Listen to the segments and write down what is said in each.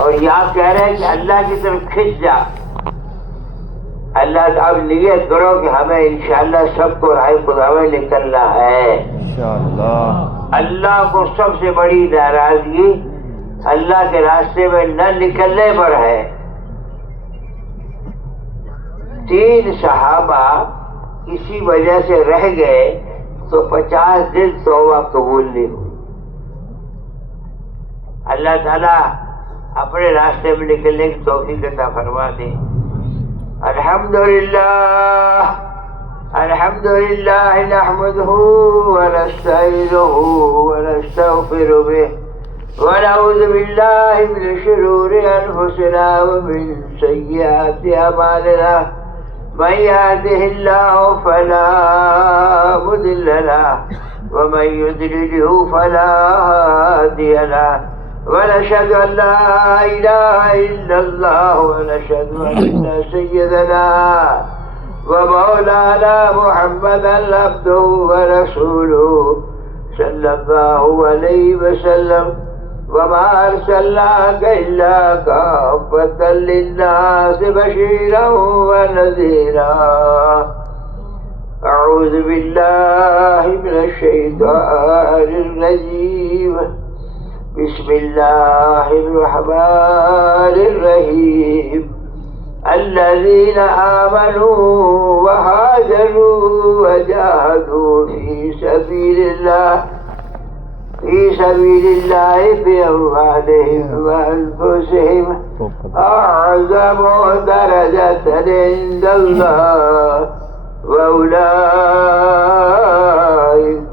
اور یہاں کہہ رہے ہیں کہ اللہ کی طرف کھنچ جا. اللہ اب نیت کرو کہ ہمیں انشاءاللہ سب کو راہ خدا میں نکلنا ہے انشاءاللہ. اللہ کو سب سے بڑی ناراضگی اللہ کے راستے میں نہ نکلنے پر ہے. 3 صحابہ کسی وجہ سے رہ گئے تو 50 دن توبہ قبول نہیں ہوئی. اللہ تعالیٰ اپنے راستے میں نکلنے کی توفیق عطا فرما دے. الحمدللہ الحمدللہ نحمده ونستعینه ونستغفر به ونعوذ باللہ من شرور انفسنا ومن سیئات اعمالنا من يهده الله فلا مضل له ومن يضلله فلا هادي له ونشهد أن لا إله إلا الله ونشهد أن سيدنا ومولانا محمدا عبده ورسوله صلى الله عليه وسلم وما أرسلناك إلا كافة للناس بشيرا ونذيرا. أعوذ بالله من الشيطان الرجيم. بسم الله الرحمن الرحيم. الذين آمنوا وهاجروا وجاهدوا في سبيل الله بأموالهم وأنفسهم أعظم درجة عند الله وأولئك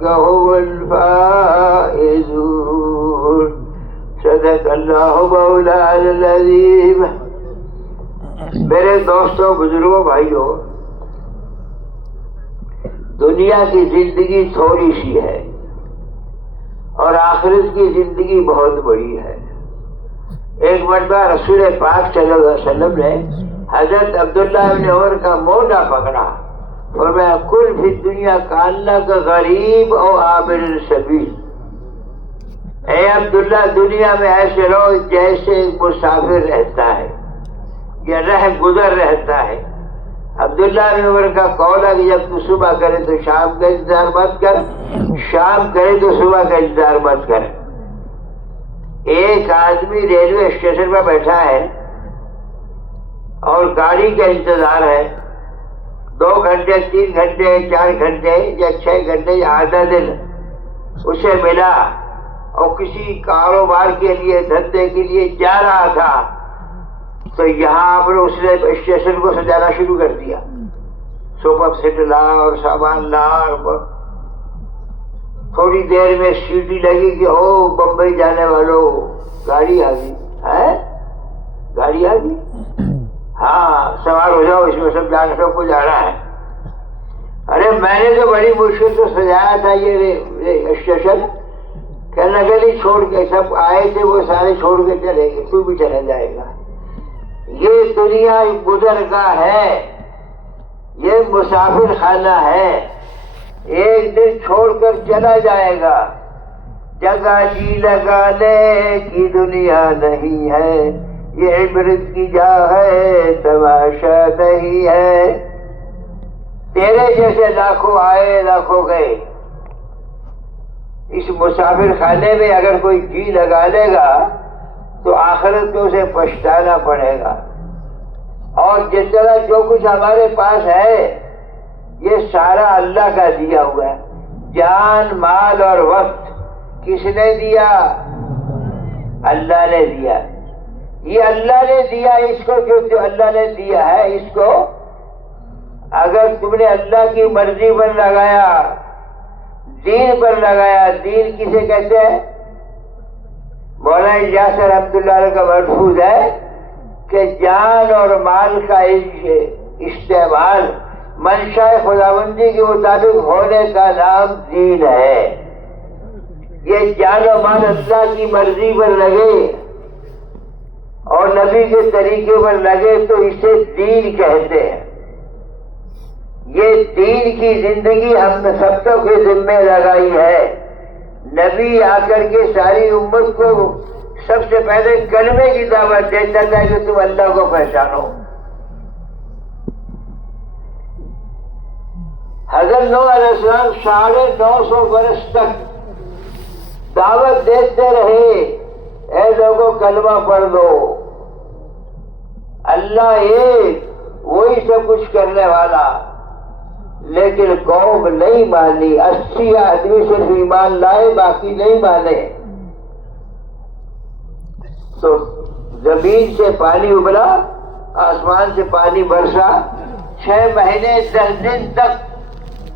هم الفائزون. صدق اللہ مولانا العظیم. میرے دوستوں بزرگوں بھائیوں، دنیا کی زندگی تھوڑی سی ہے اور آخرت کی زندگی بہت بڑی ہے. ایک مرتبہ رسول پاک صلی اللہ علیہ وسلم نے حضرت عبداللہ بن عمر کا موڈا پکڑا اور میں کل فی دنیا کاننا کا غریب اور عابر السبیل. اے عبداللہ، دنیا میں ایسے رہو جیسے مسافر رہتا ہے یا رہ گزر رہتا ہے. عبداللہ بن عمر کا قول ہے کہ جب تو صبح کرے تو شام کا انتظار مت کر، شام کرے تو صبح کا انتظار مت کر. ایک آدمی ریلوے اسٹیشن پر بیٹھا ہے اور گاڑی کا انتظار ہے. 2 گھنٹے 3 گھنٹے 4 گھنٹے یا 6 گھنٹے یا آدھا دن اسے ملا اور کسی کاروبار کے لیے دھندے کے لیے جا رہا تھا تو یہاں پر اس نے اسٹیشن کو سجانا شروع کر دیا. صوفہ سیٹ لا اور سامان لا اور تھوڑی دیر میں سیٹی لگی کہ او بمبئی جانے والوں گاڑی آ گئی ہے، گاڑی آ گئی، ہاں سوار ہو جاؤ، اس میں سب کو جا رہا ہے. ارے میں نے تو بڑی مشکل سے سجایا تھا یہ اسٹیشن. کہنے لگے نہیں، چھوڑ کے سب آئے تھے وہ سارے چھوڑ کے چلے گئے، تو بھی چلا جائے گا. یہ دنیا گزرگاہ ہے، یہ مسافر خانہ ہے، ایک دن چھوڑ کر چلا جائے گا. جگہ جی لگانے کی دنیا نہیں ہے، یہ عبرت کی جا ہے، تماشا نہیں ہے. تیرے جیسے لاکھوں آئے لاکھوں گئے. اس مسافر خانے میں اگر کوئی جی لگا لے گا تو آخرت میں اسے پچھتانا پڑے گا. اور جس طرح جو کچھ ہمارے پاس ہے یہ سارا اللہ کا دیا ہوا ہے. جان، مال اور وقت کس نے دیا؟ اللہ نے دیا. یہ اللہ نے دیا اس کو، جو اللہ نے دیا ہے اس کو اگر تم نے اللہ کی مرضی پر لگایا، دین پر لگایا. دین کسے کہتے ہیں؟ مولانا یاسر رحمۃ اللہ علیہ کا ملفوظ ہے کہ جان اور مال کا استعمال منشاء خداوندی کے مطابق ہونے کا نام دین ہے. یہ جان و مال اللہ کی مرضی پر لگے اور نبی کے طریقے پر لگے تو اسے دین کہتے ہیں. یہ دین کی زندگی ہم نے سب کے ذمہ لگائی ہے. نبی آ کر کے ساری امت کو سب سے پہلے کلمے کی دعوت دیتا تھا کہ تم اللہ کو پہچانو. حضرت نوح علیہ السلام 950 برس تک دعوت دیتے رہے، اے لوگوں کلمہ پڑھ دو، اللہ ایک، وہی سب کچھ کرنے والا. لیکن قوم نہیں مانی. 80 آدمی صرف ایمان لائے، باقی نہیں مانے. تو زمین سے پانی ابلا، آسمان سے پانی برسا، 6 مہینے 10 دن تک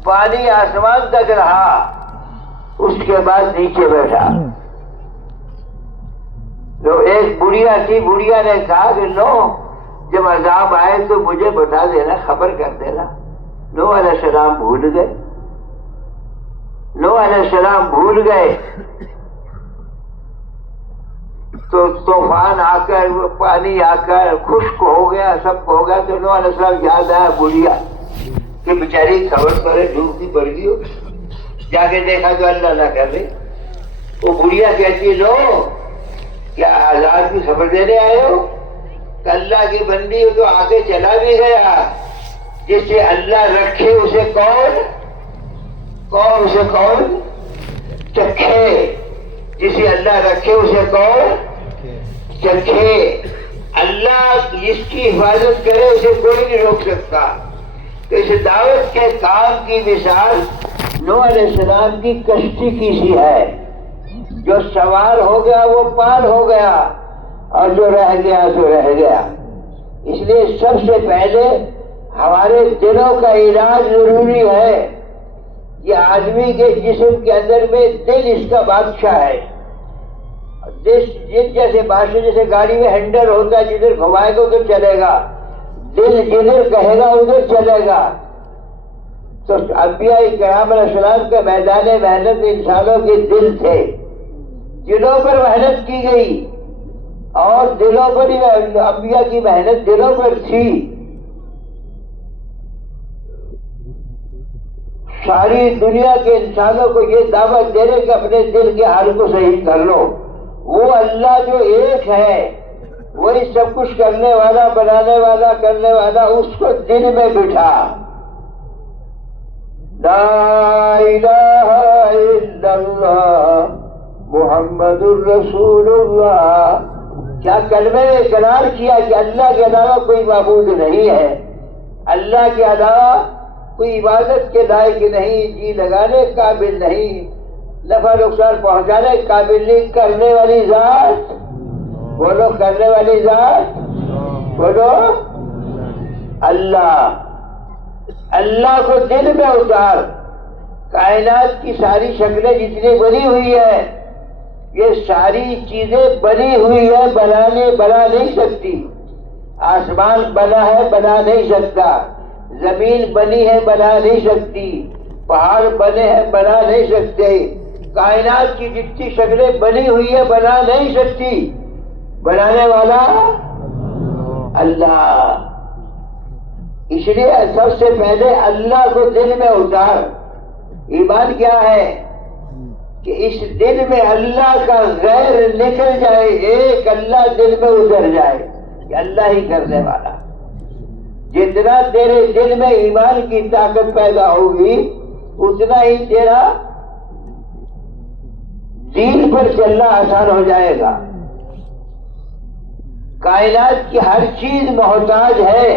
پانی آسمان تک رہا، اس کے بعد نیچے بیٹھا. تو ایک بڑھیا تھی، بڑھیا نے کہا کہ نو جب عذاب آئے تو مجھے بتا دینا، خبر کر دینا. نوح علیہ السلام بھول گئے. نوح علیہ السلام بھول گئے تو طوفان آ کر، پانی آ کر خشک ہو گیا، سب ہو گیا. تو نوح علیہ السلام یاد آیا بڑھیا کہ بیچاری خبر کرے ڈوبتی پڑ گئی ہو. جا کے دیکھا تو اللہ نہ کر رہے. وہ بڑھیا کہتی نو کیا عذاب کی خبر دینے آئے ہو؟ کہ اللہ کی بندی تو آگے چلا بھی گیا. جسے اللہ رکھے اسے کون چکھے. جسے اللہ رکھے اسے کون چکھے. اللہ جس کی حفاظت کرے اسے کوئی نہیں روک سکتا. تو اس دعوت کے کام کی مثال نوح علیہ السلام کی کشتی کی سی ہے. جو سوار ہو گیا وہ پار ہو گیا، اور جو رہ گیا سو رہ گیا. اس لیے سب سے پہلے ہمارے دلوں کا علاج ضروری ہے. یہ آدمی کے جسم کے اندر میں دل اس کا بادشاہ ہے. دل جیسے بادشاہ، جیسے گاڑی میں ہینڈل ہوتا ہے، جدھر گھمائے گا ادھر چلے گا، دل جدھر کہے گا ادھر چلے گا. تو انبیاء کرام علیہ السلام کے میدان محنت انسانوں کے دل تھے. دلوں پر محنت کی گئی، اور دلوں پر ہی انبیاء کی محنت دلوں پر تھی. ساری دنیا کے انسانوں کو یہ دعوت دے رہے کہ اپنے دل کے حال کو صحیح کر لو. وہ اللہ جو ایک ہے، وہی سب کچھ کرنے والا، بنانے والا، کرنے والا، اس کو دل میں بٹھا. لا الہ الا اللہ محمد الرسول اللہ. کیا کلمہ اقرار کیا کہ اللہ کے علاوہ کوئی معبود نہیں ہے، اللہ کے علاوہ کوئی عبادت کے لائق نہیں، جی لگانے قابل نہیں، نفع نقصان پہنچانے قابل نہیں، کرنے والی ذات. بولو کرنے والی ذات، بولو اللہ. اللہ کو دل میں اتار. کائنات کی ساری شکلیں جتنی بنی ہوئی ہے، یہ ساری چیزیں بنی ہوئی ہے، بنا نہیں سکتی. آسمان بنا ہے، بنا نہیں سکتا. زمین بنی ہے، بنا نہیں سکتی. پہاڑ بنے ہیں، بنا نہیں سکتے. کائنات کی جتنی شکلیں بنی ہوئی ہے، بنا نہیں سکتی. بنانے والا اللہ. اس لیے سب سے پہلے اللہ کو دل میں اتار. ایمان کیا ہے کہ اس دل میں اللہ کا غیر نکل جائے، ایک اللہ دل میں اتر جائے کہ اللہ ہی کرنے والا. جتنا تیرے دل میں ایمان کی طاقت پیدا ہوگی، اتنا ہی تیرا دین پر چلنا آسان ہو جائے گا. کائنات کی ہر چیز محتاج ہے،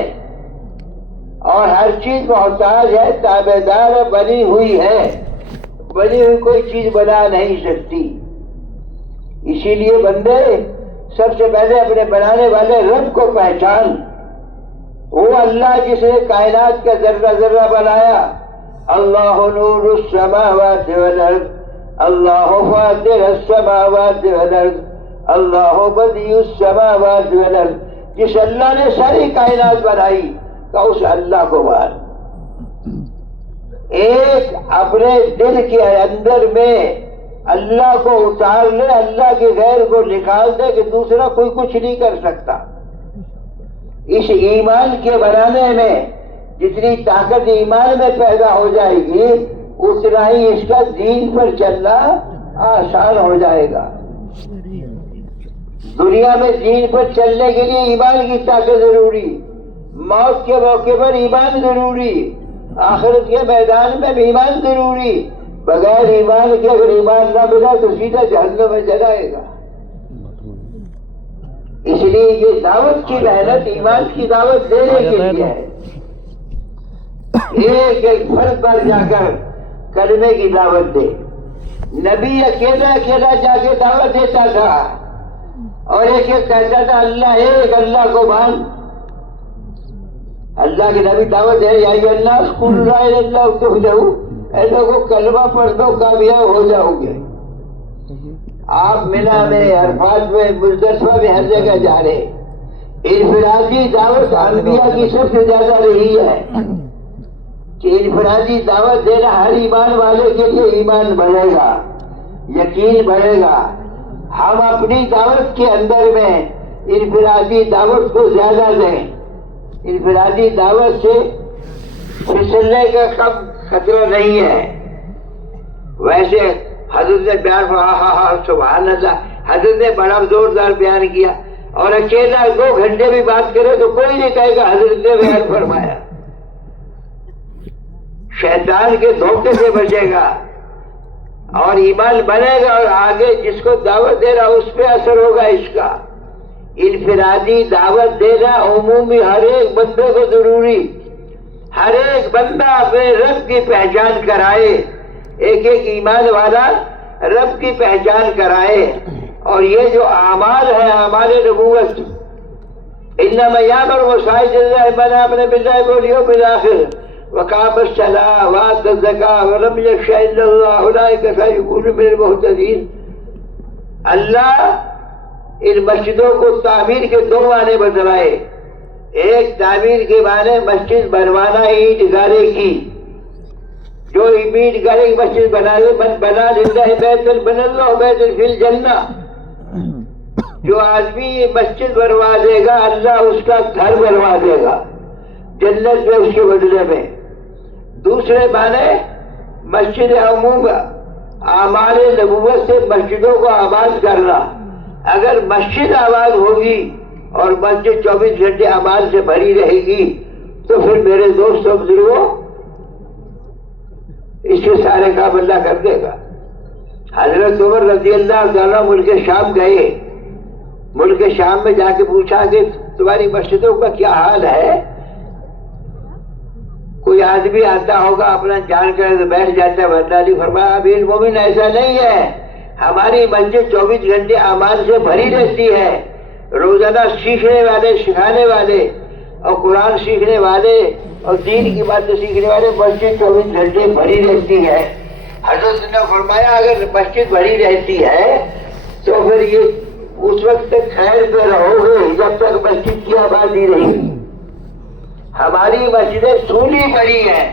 اور ہر چیز محتاج ہے، تابعدار بنی ہوئی ہے. بنی ہوئی کوئی چیز بنا نہیں سکتی. اسی لیے بندے سب سے پہلے اپنے بنانے والے رب کو پہچان. وہ اللہ جس نے کائنات کا ذرہ ذرہ بنایا. اللہ نور السماوات والارض، اللہ فاطر السماوات والارض، اللہ بدیع السماوات والارض. جس اللہ نے ساری کائنات بنائی کہ اس اللہ کو مان. ایک اپنے دل کے اندر میں اللہ کو اتار لے، اللہ کے غیر کو نکال دے کہ دوسرا کوئی کچھ نہیں کر سکتا. اس ایمان کے بنانے میں جتنی طاقت ایمان میں پیدا ہو جائے گی، اتنا ہی اس کا دین پر چلنا آسان ہو جائے گا. دنیا میں دین پر چلنے کے لیے ایمان کی طاقت ضروری، موت کے موقع پر ایمان ضروری، آخرت کے میدان میں بھی ایمان ضروری۔ بغیر ایمان کے اگر ایمان نہ ملا تو سیدھا جہنم میں جلائے گا۔ اس لیے یہ دعوت کی محنت ایمان کی دعوت دینے کے لیے ہے۔ ایک ایک فرد پر جا کر کلمے کی دعوت دے۔ نبی اکیلا اکیلا جا کے دعوت دیتا تھا اور ایک ایک کہتا تھا اللہ ایک، اللہ کو مان۔ اللہ کے نبی دعوت دے یا اللہ قل لا الہ الا اللہ تفلحوا، اے لوگوں کلمہ پڑھ دو کامیاب ہو جاؤ گے۔ آپ منی میں، عرفات میں، مزدلفہ میں ہر جگہ جا رہے۔ انفرادی دعوت انبیاء کی سب سے زیادہ رہی ہے کہ انفرادی دعوت دینا ہر ایمان والے کے لیے ایمان بڑھے گا، یقین بڑھے گا۔ ہم اپنی دعوت کے اندر میں انفرادی دعوت کو زیادہ دیں۔ انفرادی دعوت سے پھسلنے کا کم خطرہ نہیں ہے۔ ویسے حضرت نے بیان سبحان اللہ، حضرت نے بڑا زوردار بیان کیا، اور اکیلا 2 گھنٹے بھی بات کرے تو کوئی نہیں کہے گا حضرت نے بیان فرمایا۔ شیطان کے دھوکے سے بچے گا اور ایمان بنے گا، اور آگے جس کو دعوت دے رہا اس پہ اثر ہوگا اس کا۔ انفرادی دعوت دینا عمومی ہر ایک بندے کو ضروری، ہر ایک بندہ اپنے رب کی پہچان کرائے، ایک ایک ایمان والا رب کی پہچان کرائے۔ اور یہ جو اعمال ہے اعمال نبوت، انما یامر مساجد اللہ من آمن باللہ والیوم الآخر وقام الصلاۃ وآتى الزکاۃ ولم یخش الا اللہ اولئک سیکونون من المہتدین۔ اللہ ان مسجدوں کو تعمیر کے 2 معنی بتلائے۔ ایک تعمیر کے معنی مسجد بنوانا، اینٹ گارے کی، جو اینٹ گارے کی مسجد بنا للہ بیت بن اللہ بیت فی الجنہ، جو آدمی مسجد بنوا دے گا اللہ اس کا گھر بنوا دے گا جنت میں اس کے بدلے میں۔ دوسرے معنی مسجد عموم، اعمال نبوت سے مسجدوں کو آباد کرنا۔ اگر مسجد آباد ہوگی اور مسجد 24 گھنٹے اعمال سے بھری رہے گی تو پھر میرے دوستوں بزرگوں اس کے سارے کام اللہ کر دے گا۔ حضرت عمر رضی اللہ تعالیٰ ملک شام گئے، ملک شام میں جا کے پوچھا کہ تمہاری مسجدوں کا کیا حال ہے؟ کوئی آدمی آتا ہوگا اپنا جان کر تو بیٹھ جاتا ہے، ورنہ نہیں۔ فرمایا امیر المومنین ایسا نہیں ہے، ہماری مسجد 24 گھنٹے اعمال سے بھری رہتی ہے۔ روزانہ سیکھنے والے، سکھانے والے اور قرآن سیکھنے والے اور دین کی باتیں سیکھنے والے مسجد 24 گھنٹے بھری رہتی ہے۔ حضرت نے فرمایا اگر مسجد بھری رہتی ہے تو پھر یہ اس وقت تک خیر پہ رہو گے جب تک مسجد کی آبادی رہے گی۔ ہماری مسجدیں سونی پڑی ہیں،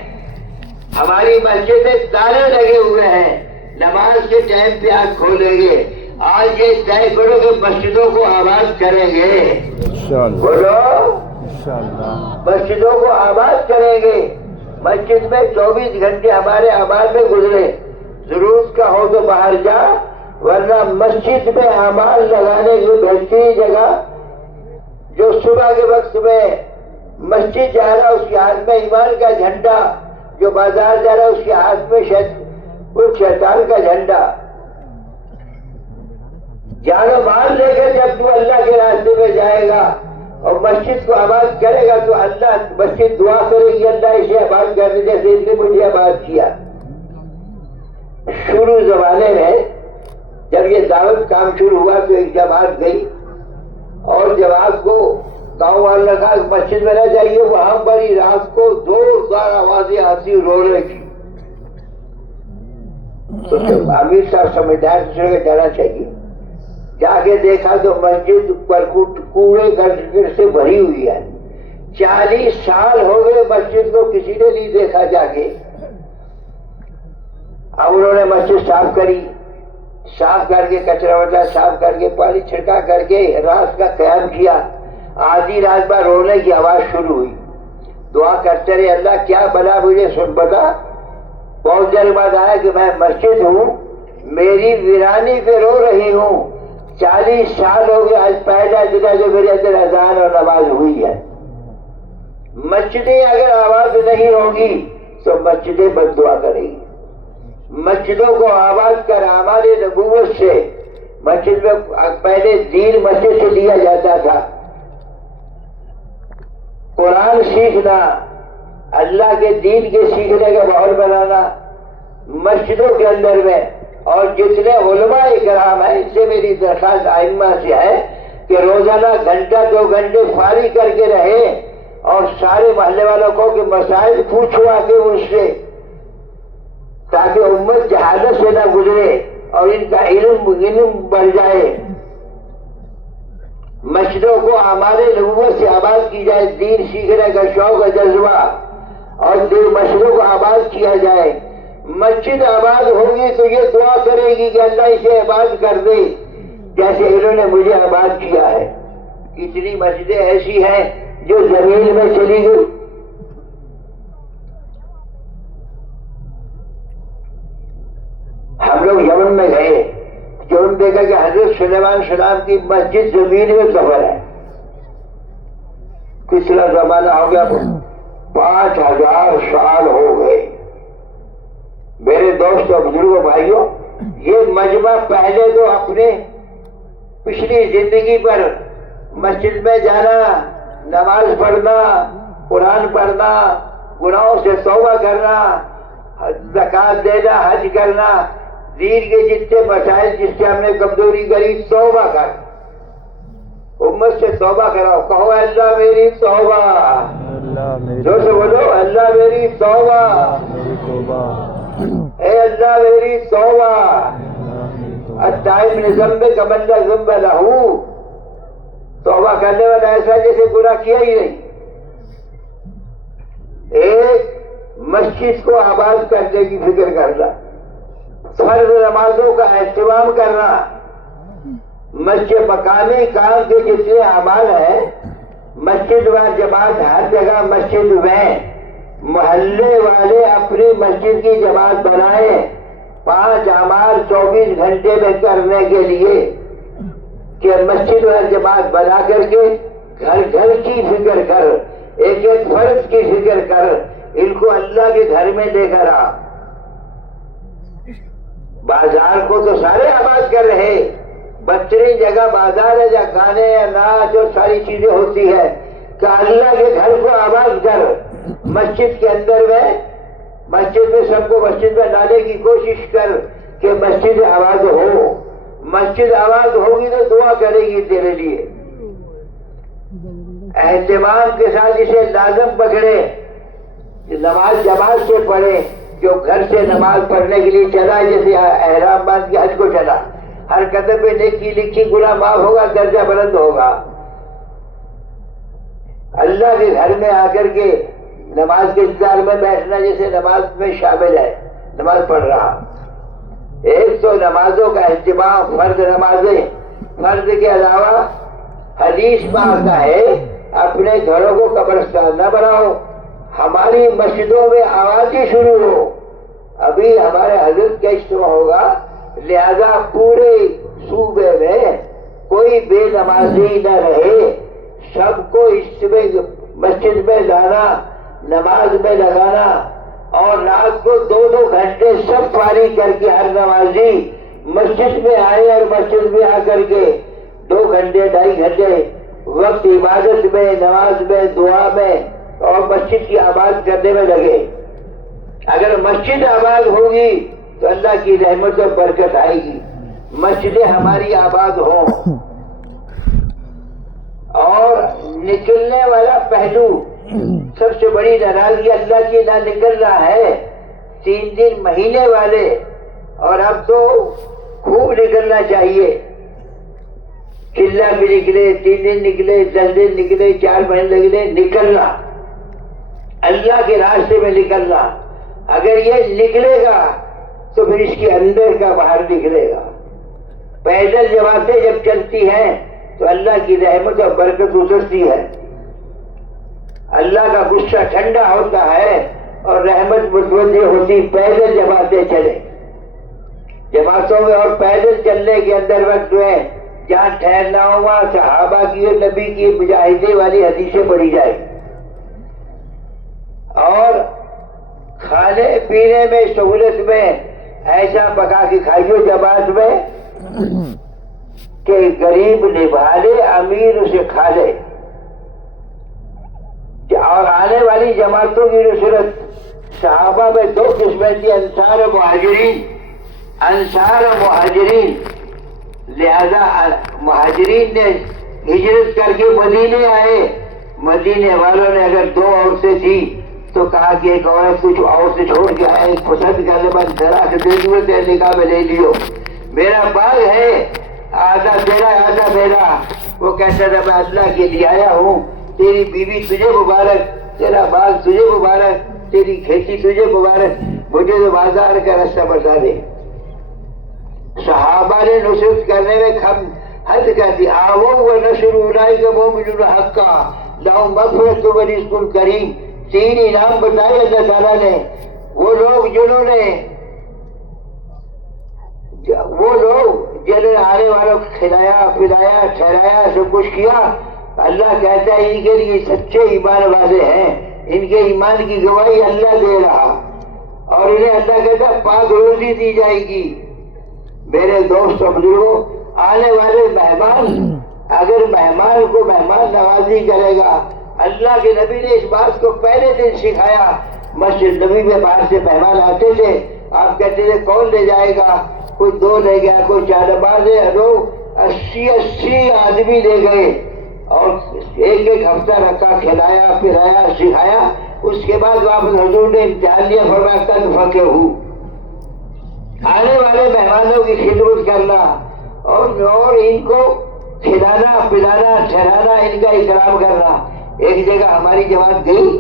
ہماری مسجدیں تالے لگے ہوئے ہیں، نماز کے ٹائم پہ آنکھ کھولیں گے۔ آج یہ طے کرو کہ مسجدوں کو آباد کریں گے، بولو مسجدوں کو آباد کریں گے۔ مسجد میں 24 گھنٹے ہمارے اعمال میں گزرے، ضرورت کا ہو تو باہر جا، ورنہ مسجد میں اعمال لگانے کی بہترین جگہ جو صبح کے وقت میں مسجد جا رہا اس کے ہاتھ میں ایمان کا جھنڈا، جو بازار جا رہا اس کے ہاتھ میں شیطان کا جھنڈا، جان و مال لے کر جب تو اللہ کے راستے میں جائے گا اور مسجد کو آباد کرے گا تو اللہ مسجد دعا کرے گی اللہ اسے آباد کرنے جیسے اس نے مجھے آباد کیا۔ شروع زمانے میں جب یہ دعوت کام شروع ہوا تو ایک جماعت گئی اور جماعت کو گاؤں والوں نے کہا مسجد میں نہ جائیے، وہاں بڑی رات کو زوردار آوازیں آتی رونے کی۔ تو امیر صاحب سمجھدار دوسرے کو جانا چاہیے، جا کے دیکھا تو مسجد پر کوڑے کرکٹ سے بھری ہوئی ہے۔ 40 سال ہو گئے مسجد کو کسی نے نہیں دیکھا جا کے۔ اب انہوں نے مسجد صاف کری، صاف کر کے کچرا وچرا صاف کر کے پانی چھڑکا کر کے رات کا قیام کیا۔ آدھی رات میں رونے کی آواز شروع ہوئی، دعا کرتے رہے اللہ کیا بلا مجھے سن بتا۔ بہت دیر بعد آیا کہ میں مسجد ہوں، میری ویرانی پہ رو رہی ہوں، 40 سال ہو گئے آج پہلا دن ہے جو میرے اندر اذان اور نماز ہوئی ہے۔ مسجدیں اگر آباد نہیں ہوگی تو مسجدیں بد دعا کریں گی۔ مسجدوں کو آباد کر اعمال نبوت سے، مسجد میں پہلے دین مسجد سے لیا جاتا تھا، قرآن سیکھنا، اللہ کے دین کے سیکھنے کا ماحول بنانا مسجدوں کے اندر میں۔ اور جتنے علماء کرام ہیں، اس سے میری درخواست ائمہ سے ہے کہ روزانہ گھنٹہ 2 گھنٹے فارغ کر کے رہے اور سارے محلے والوں کو کہ مسائل پوچھوا کے ان سے، تاکہ امت جہالت سے نہ گزرے اور ان کا علم بڑھ جائے۔ مسجدوں کو اعمال نبوت سے آباد کی جائے، دین سیکھنے کا شوق و جذبہ، اور مسجدوں کو آباد کیا جائے۔ مسجد آباد ہوگی تو یہ دعا کرے گی کہ اللہ اسے آباد کر دے جیسے انہوں نے مجھے آباد کیا ہے۔ کتنی مسجدیں ایسی ہیں جو زمین میں چلی گئی۔ ہم لوگ یمن میں گئے، جو ہم دیکھا کہ حضرت سلیمان السلام کی مسجد زمین میں قبر ہے۔ پچھلا زمانہ ہو گیا، 5000 سال ہو گئے۔ میرے دوست اور بزرگوں بھائیوں، یہ مجمع پہلے تو اپنے پچھلی زندگی پر مسجد میں جانا، نماز پڑھنا، قرآن پڑھنا، گناہوں سے توبہ کرنا، زکوٰۃ دینا، حج کرنا، دین کے جتنے مسائل جس سے ہم نے کمزوری کری، توبہ کر، امت سے توبہ کراؤ۔ کہو اللہ میری توبہ، جو سے بولو اللہ میری توبہ، اے اللہ میری توبہ۔ التائب من ذنب کمن لا ذنب لہ، توبہ کرنے والا ایسا جیسے گناہ کیا ہی نہیں۔ ایک مسجد کو آباد کرنے کی فکر کرنا، فرض نمازوں کا اہتمام کرنا، مسجد مقامی کام کے جتنے اعمال ہیں، مسجد و جماعت ہر جگہ مسجد میں، محلے والے اپنی مسجد کی جماعت بنائیں، 5 اعمال 24 گھنٹے میں کرنے کے لیے، کہ مسجد و جماعت بنا کر کے گھر گھر کی فکر کر، ایک ایک فرد کی فکر کر، ان کو اللہ کے گھر میں لے کر آ۔ بازار کو تو سارے آباد کر رہے، بہترین جگہ بازار ہے جہاں گانے یا ناچ اور ساری چیزیں ہوتی ہے، کہ اللہ کے گھر کو آباد کر۔ مسجد کے اندر میں، مسجد میں سب کو مسجد میں لانے کی کوشش کر کہ مسجد آباد ہو۔ مسجد آباد ہوگی تو دعا کرے گی تیرے لیے۔ اہتمام کے ساتھ اسے لازم پکڑے، نماز جماعت سے پڑھے۔ جو گھر سے نماز پڑھنے کے لیے چلا، جیسے احرام باندھ کے حج کو چلا، ہر قدم پہ نیکی لکھی، گناہ معاف ہوگا، درجہ بلند ہوگا۔ اللہ کے گھر میں آ کر کے نماز کے انتظار میں بیٹھنا جیسے نماز میں شامل ہے، نماز پڑھ رہا۔ ایک تو نمازوں کا اہتمام، فرض نمازیں، فرض کے علاوہ حدیث میں آتا ہے اپنے گھروں کو قبرستان نہ بناؤ۔ ہماری مسجدوں میں آوازیں شروع ہو، ابھی ہمارے حضرت کا اجتماع ہوگا، لہذا پورے صوبے میں کوئی بے نمازی نہ رہے، سب کو مسجد میں جانا، نماز میں لگانا، اور رات کو 2 گھنٹے سب فارغ کر کے ہر نمازی مسجد میں آئے اور مسجد میں آ کر کے 2 گھنٹے 2.5 گھنٹے وقت عبادت میں، نماز میں، دعا میں اور مسجد کی آباد کرنے میں لگے۔ اگر مسجد آباد ہوگی تو اللہ کی رحمت اور برکت آئے گی۔ مسجدیں ہماری آباد ہوں۔ اور نکلنے والا پہلو، سب سے بڑی ناراضگی اللہ کی نہ نکل رہا ہے 3 دن مہینے والے، اور اب تو خوب نکلنا چاہیے۔ چلا بھی نکلے، 3 دن نکلے، 10 دن نکلے، 4 مہینے نکلے، نکلنا، اللہ کے راستے میں نکلنا۔ اگر یہ نکلے گا تو پھر اس کے اندر کا باہر نکلے گا۔ پیدل جماعتیں جب چلتی ہیں تو اللہ کی رحمت اور برکت اترتی ہے، اللہ کا غصہ ٹھنڈا ہوتا ہے اور رحمت متوجہ ہوتی۔ پیدل جماعتیں چلے، جماعتوں میں اور پیدل چلنے کے اندر وقت میں جہاں ٹھہرنا ہو وہاں صحابہ کی اور نبی کی مجاہدے والی حدیثیں پڑھی جائے، اور کھانے پینے میں سہولت میں ایسا پکا کے کھائیو جماعت میں کہ غریب نبھا لے، امیر اسے کھا لے. اور آنے والی جماعتوں کی نصرت صحابہ میں دو قسمیں تھی، انصار و مہاجرین. انصار و مہاجرین، لہذا مہاجرین نے ہجرت کر کے مدینے آئے. مدینے والوں نے اگر دو عورتیں تھی تو کہا کہ ایک عورت کچھ عورت سے چھوڑ کے آئے، ایک پسند کرنے بعد ذرا کے دے دیے تھے، نکاح میں لے لیو، میرا باغ ہے آدھا تیرا آدھا میرا. وہ کہتا تھا میں اللہ کے لیے آیا ہوں، تیری بیوی تجھے مبارک، تیرا باغ تجھے مبارک، تیری کھیتی تجھے مبارک، مجھے تو بازار کا راستہ بتا دے. صحابہ نے نصرت کرنے میں حد کر دی. آؤ و نصر اولئک المؤمنون حقا لہم مغفرۃ و رزق کریم. 3 انعام بتائے اللہ تعالیٰ نے. وہ لوگ جنہوں نے آنے والوں کو کھلایا پلایا ٹھہرایا سب کچھ کیا، اللہ کہتا ہے ان کے لیے سچے ایمان والے ہیں، ان کے ایمان کی گواہی اللہ دے رہا، اور انہیں اللہ کہتا ہے پاک روزی دی جائے گی. میرے دوست بزرگوں، آنے والے مہمان، اگر مہمان کو مہمان نوازی کرے گا، اللہ کے نبی نے اس بات کو پہلے دن سکھایا. مسجد نبی میں باہر سے مہمان آتے تھے، آپ کہتے تھے کون لے جائے گا؟ کوئی 2 لے گیا، کوئی 4 بازے لوگ 80 آدمی لے گئے، اور ایک ہفتہ رکھا، کھلایا پلایا سکھایا. اس کے بعد واپس حضور نے امتحان لیا، فرمایا قد فقہوا. آنے والے مہمانوں کی خدمت کرنا اور ان کو کھلانا پلانا ٹھہرانا، ان کا اکرام کرنا. ایک جگہ ہماری جماعت گئی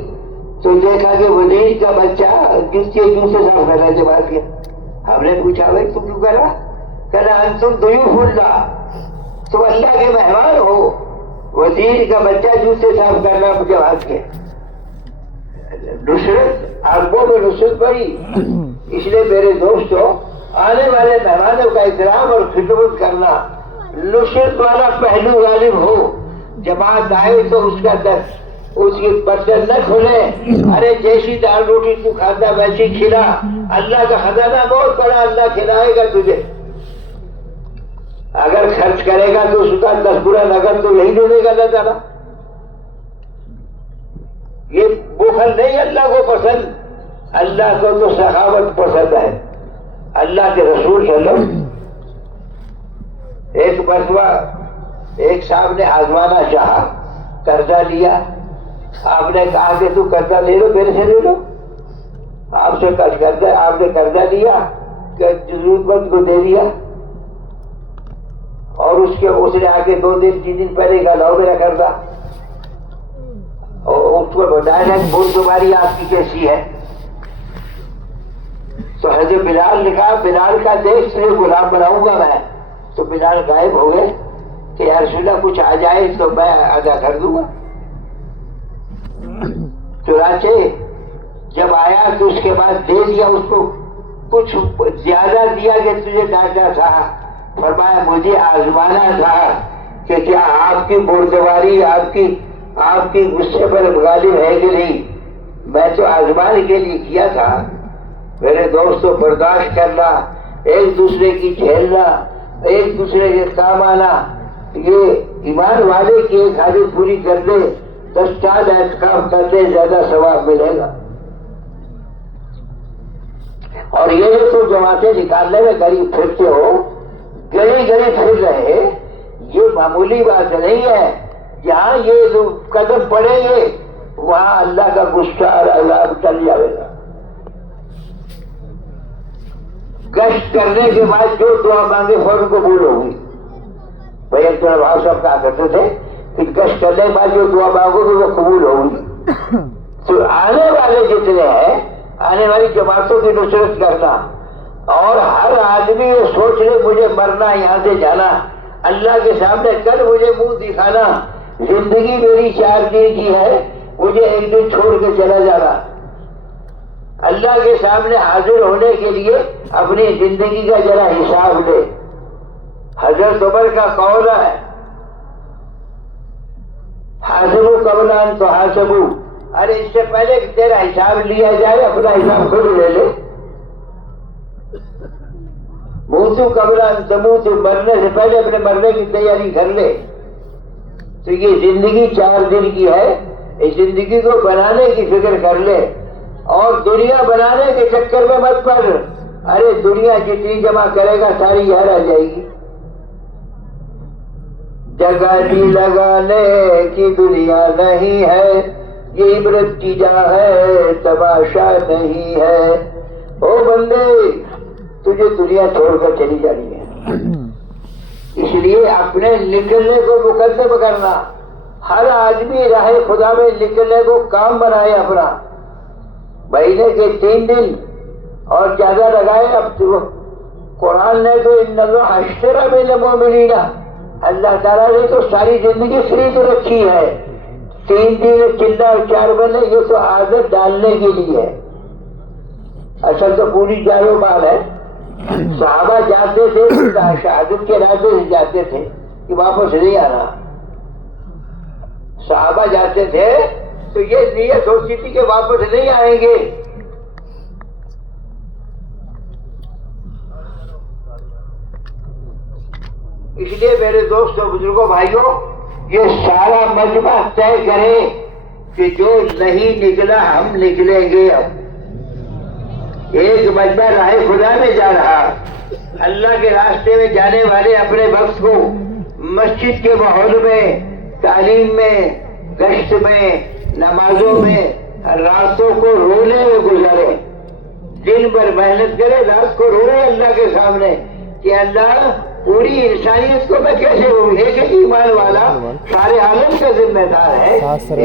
تو دیکھا کہ وزیر کا بچہ جس کے جوس سے صاف کرنا جماعت کیا. ہم نے پوچھا بھائی تم کیوں کر رہا؟ کہنا انتم ضیوف اللہ، تم اللہ کے مہمان ہو. وزیر کا بچہ جوس سے صاف کرنا جماعت کے. نصرت اربوں میں نصرت پڑی. اس لیے میرے دوستوں، آنے والے مہمانوں کا احترام اور خدمت کرنا، نصرت والا پہلو غالب ہو. جماعت آئے تو اس کا اس کی برتن نہ کھولے، ارے جیسی دال روٹی تو کھاتا ویسی کھلا، اللہ کا خزانہ بہت بڑا، اللہ کھلائے گا تجھے. اگر خرچ کرے گا تو اس کا 10 گنا نقد تو یہی دے دے گا اللہ تعالیٰ. یہ بخل نہیں اللہ کو پسند، اللہ کو تو سخاوت پسند ہے. اللہ کے رسول صلی اللہ علیہ وسلم ایک مرتبہ ایک صاحب نے آزمانا چاہا، قرضہ لیا. آپ نے کہا کہ تو قرضہ لے لو، میرے سے لے لو. آپ سے قرضہ، آپ نے قرضہ لیا کہ ضرورت مند کو دے دیا، اور اس نے آگے 2 دن 3 دن پہلے کہا لاؤ میرا قرضہ، اور اس کو بتایا کہ بول تمہاری آپ کی کیسی ہے. تو حضرت بلال نے کہا بلال کا دیکھ سے غلام بناؤں گا میں. تو بلال غائب ہو گئے کہ یا رسول اللہ کچھ آ جائے تو میں ادا کر دوں گا. چنانچہ جب آیا تو اس کے بعد دے دیا، اس کو کچھ زیادہ دیا کہ تجھے ڈانٹا تھا. فرمایا مجھے آزمانا تھا کہ کیا آپ کی بردباری آپ کی غصے پر غالب ہے کہ نہیں. میں تو آزمانے کے لیے کیا تھا. میرے دوستوں، برداشت کرنا، ایک دوسرے کی جھیلنا، ایک دوسرے کے کام آنا، یہ ایمان والے کی ایک حاجت پوری کر دے 10 اعتکاف کرنے زیادہ ثواب ملے گا. اور یہ جو تم جماعتیں نکالنے میں غریب پھرتے ہو، گلی گلی پھر رہے، یہ معمولی بات نہیں ہے. جہاں یہ قدم پڑیں گے وہاں اللہ کا غصہ اور عذاب چل جائے گا. گشت کرنے کے بعد جو دعا مانگے فوراً قبول ہوگی. بھائی ایک طرح بھاؤ صاحب کہا کرتے تھے کہ گشت کرنے کے بعد جو دعا مانگو گے وہ قبول ہوگی. تو آنے والے جتنے ہیں، آنے والی جماعتوں کی نصرت کرنا، اور ہر آدمی یہ سوچ لے مجھے مرنا یہاں سے جانا، اللہ کے سامنے کل مجھے منہ دکھانا. زندگی میری 4 دن کی ہے، مجھے ایک دن چھوڑ کے چلا جانا. اللہ کے سامنے حاضر ہونے کے لیے اپنی زندگی کا ذرا حساب لے. حضرت عمر کا قول ہے حاسبو قبل ان تحاسبو، ارے اس سے پہلے کہ تیرا حساب لیا جائے اپنا حساب خود لے لے. موتو قبل ان تموتو، مرنے سے پہلے اپنے مرنے کی تیاری کر لے. تو یہ زندگی 4 دن کی ہے، اس زندگی کو بنانے کی فکر کر لے اور دنیا بنانے کے چکر میں مت پڑ. ارے دنیا جتنی جمع کرے گا ساری یہاں آ جائے گی. جگہ بھی لگانے کی دنیا نہیں ہے، یہ عبرت کی جا ہے تماشا نہیں ہے. او بندے تجھے دنیا چھوڑ کر چلی جانی ہے، اس لیے اپنے نکلنے کو مقدم کرنا. ہر آدمی راہ خدا میں نکلنے کو کام بنائے اپنا. مہینے کے 3 دن اور زیادہ لگائے. اب تو قرآن نے تو ان اللہ اشترى من المؤمنین، اللہ تعالیٰ نے تو ساری زندگی خرید رکھی ہے. 3 دن چلنا اور 4 بنے یہ تو عادت ڈالنے کے لیے ہے، اصل تو پوری جان و مال ہے. صحابہ جاتے تھے شہادت کے راستے سے جاتے تھے کہ واپس نہیں آنا. صحابہ جاتے تھے تو یہ نیت ہوتی تھی کہ واپس نہیں آئیں گے. اس لیے میرے دوستوں بزرگوں بھائیوں یہ سارا مجمع طے کرے کہ جو نہیں نکلا ہم نکلیں گے. اب ایک مجمع راہ خدا میں جا رہا، اللہ کے راستے میں جانے والے اپنے وقت کو مسجد کے ماحول میں، تعلیم میں، گشت میں، نمازوں میں، راتوں کو رونے میں گزارے. دن بھر محنت کرے، رات کو روئے اللہ کے سامنے کہ اللہ پوری انسانیت کو میں کیسے ہوں. ایک ایمان والا سارے عالم کا ذمہ دار ہے،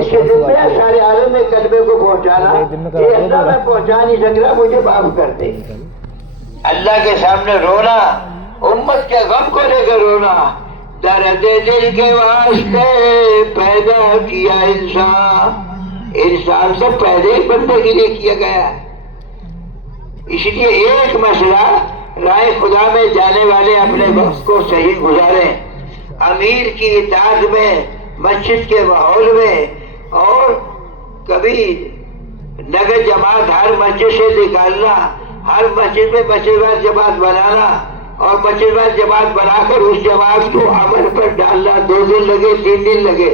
اس سے ذمہ ہے سارے عالم میں کلمے کو پہنچانا. کہ اللہ میں پہنچا نہیں سک رہا، مجھے معاف کر دے. اللہ کے سامنے رونا، امت کے غم کو لے کر رونا. درد دل کے واسطے پیدا کیا انسان سے پیدا ہی بندے کے لیے کیا گیا. اس لیے ایک مسئلہ راہ خدا میں جانے والے اپنے وقت کو صحیح گزاریں. امیر کی اطاعت میں، مسجد کے ماحول میں، اور کبھی نگر جماعت ہر مسجد سے نکالنا، ہر مسجد میں مسجد وار جماعت بنانا اور مسجد وار جماعت بنا کر اس جماعت کو عمل پر ڈالنا. 2 دن لگے 3 دن لگے،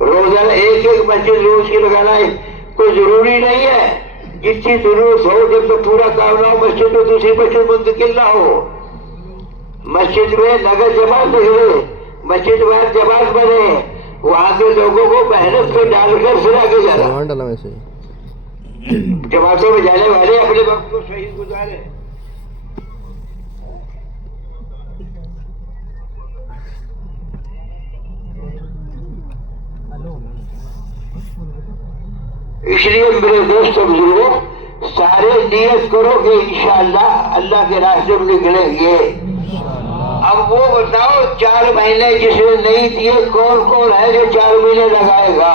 روزانہ ایک مسجد روز کی لگانا ہے کوئی ضروری نہیں ہے. جتنی ضرورت ہو، جب تک پورا کام نہ ہو مسجد میں دوسری مسجد منتقل نہ ہو. مسجد میں نگر جماعت نکلے، مسجد وار جماعت بنے، وہاں کے لوگوں کو محنت پہ ڈال کر پھر آگے جانا. جماعتوں میں جانے والے اپنے وقت کو صحیح گزارے. اس لیے میرے دوست بزرگوں سارے نیت کرو کہ انشاءاللہ اللہ کے راستے میں نکلیں گے. اب وہ بتاؤ 4 مہینے جس نے نہیں دیے کون کون ہے جو 4 مہینے لگائے گا؟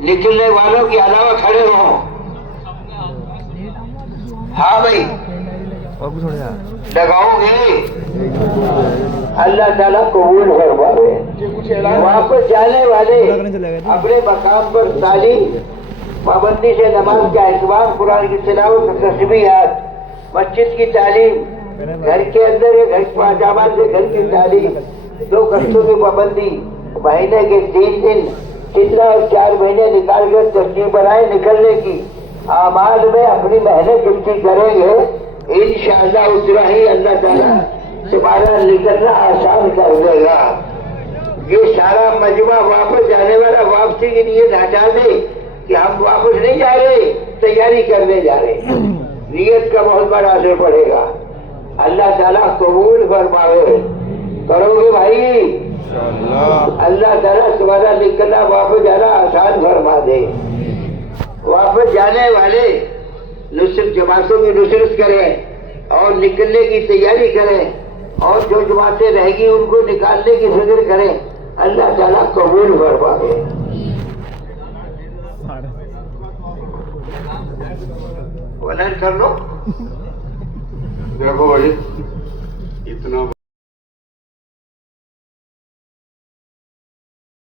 نکلنے والوں کے علاوہ کھڑے رہو. ہاں بھائی لگاؤ گے، اللہ تعالیٰ قبول فرمائے. واپس جانے والے اپنے مقام پر تعلیم، پابندی سے نماز کا اہتمام، قرآن کی تلاوت، تسبیحات، مسجد کی تعلیم، گھر کے اندر یا گھر پاجامات سے گھر کی تعلیم، 2 گھنٹوں کی پابندی، مہینے کے 3 دن کتنا اور 4 مہینے نکال کر ترتیب بنائے نکلنے کی. اعمال میں اپنی محنت جتنی کریں گے انشاءاللہ اتنا ہی اللہ تعالیٰ تمہارا نکلنا آسان کر دے گا. یہ سارا مجمع واپس جانے والا واپسی کے لیے ہٹا دے کہ ہم واپس نہیں جا رہے، تیاری کرنے جا رہے. نیت کا بہت بڑا اثر پڑے گا. اللہ تعالیٰ قبول فرمائے. کرو گے بھائی؟ اللہ تعالیٰ تمہارا نکلنا واپس جانا آسان فرما دے. واپس جانے والے نصرت جماعتوں کی نصرت کریں اور نکلنے کی تیاری کریں، اور جو جماعتیں رہ گی ان کو نکالنے کی فکر کریں. اللہ تعالیٰ قبول فرمائے. ونر کر لو دیکھو بھائی اتنا